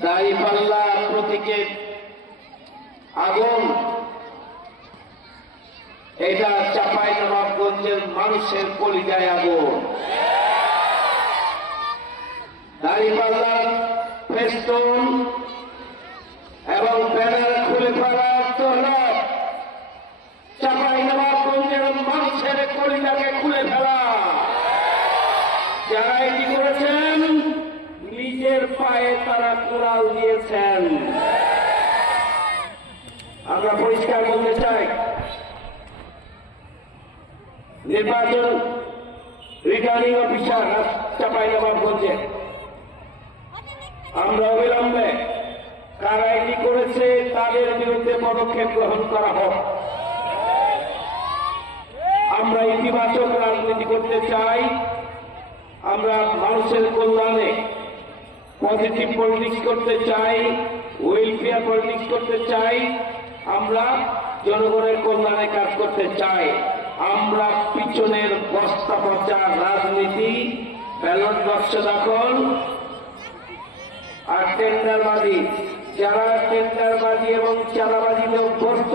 দাঁড়িপাল্লা প্রতীকের আগুন এটা চাঁপাইনবাবগঞ্জের মানুষের কলিজায় আগুন। দাঁড়িপাল্লার ফেস্টুন এবং ব্যানার খুলে ফেলার অর্থ হল চাঁপাইনবাবগঞ্জের মানুষের কলিজাকে খুলে ফেলা। যারা এটি করেছেন নিজের পায়ে তারা কোড়াল দিয়েছেন। আমরা পরিষ্কার বলতে চাই, নির্বাচন রিটার্নিং অফিসার চাঁপাইনবাবগঞ্জে আমরা অবিলম্বে কারা এটি করেছে তাদের বিরুদ্ধে পদক্ষেপ গ্রহণ করা হোক। আমরা ইতিবাচক রাজনীতি করতে চাই, আমরা মানুষের কল্যাণে পজিটিভ পলিটিক্স করতে চাই, ওয়েলফেয়ার পলিটিক্স করতে চাই, আমরা জনগণের কল্যাণে কাজ করতে চাই। আমরা পিছনের বস্তা পচা রাজনীতি, ব্যালট বাক্স দখল আর টেন্ডারবাজি, যারা টেন্ডারবাজি এবং চাঁদাবাজিতে অভ্যস্ত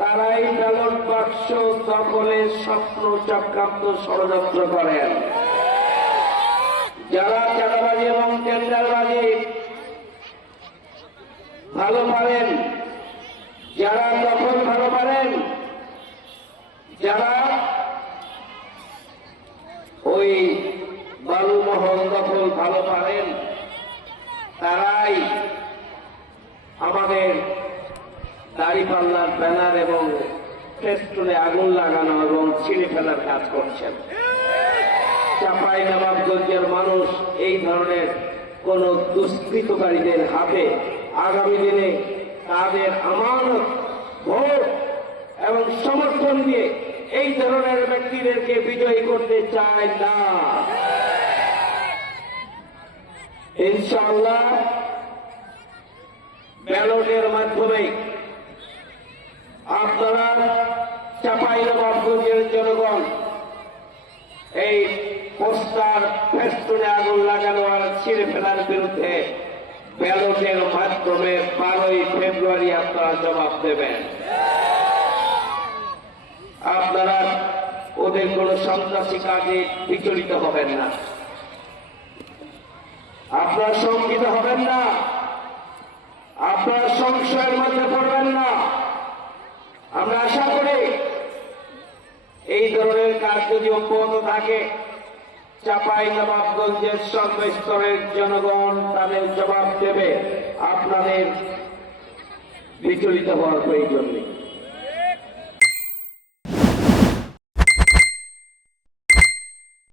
তারাই ব্যালট বাক্স দখলের স্বপ্ন চক্রান্ত ষড়যন্ত্র করেন। যারা চাঁদাবাজি এবং টেন্ডারবাজি ভালো পারেন, যারা দখল ভালো পারেন, যারা ওই বালুমহল দখল ভালো পারেন, তারাই আমাদের দাঁড়িপাল্লার ব্যানার এবং ফেস্টুনে আগুন লাগানো এবং ছিঁড়ে ফেলার কাজ করছেন। চাঁপাইনবাবগঞ্জের মানুষ এই ধরনের কোন দুষ্কৃতকারীদের হাতে আগামী দিনে তাদের আমানত ভোট এবং সমর্থন দিয়ে এই ধরনের ব্যক্তিদেরকে বিজয়ী করতে চায় না। ইনশাআল্লাহ ব্যালটের মাধ্যমে আপনারা চাঁপাইনবাবগঞ্জের জনগণ এই পোস্টার ফেস্টুনে আগুন লাগানো আর ছিঁড়ে ফেলার বিরুদ্ধে ব্যালটের মাধ্যমে 12ই ফেব্রুয়ারি আপনারা জবাব দেবেন। আপনারা ওদের কোন সন্ত্রাসী কাজে বিচলিত হবেন না, আপনারা শঙ্কিত হবেন না, আপনারা সংশয়ের মধ্যে পড়বেন না। আমরা আশা করি এই ধরনের কাজ যদি অব্যাহত থাকে চাঁপাইনবাবগঞ্জের সর্বস্তরের জনগণ তাদের জবাব দেবে। আপনাদের বিচলিত হওয়ার প্রয়োজন নেই।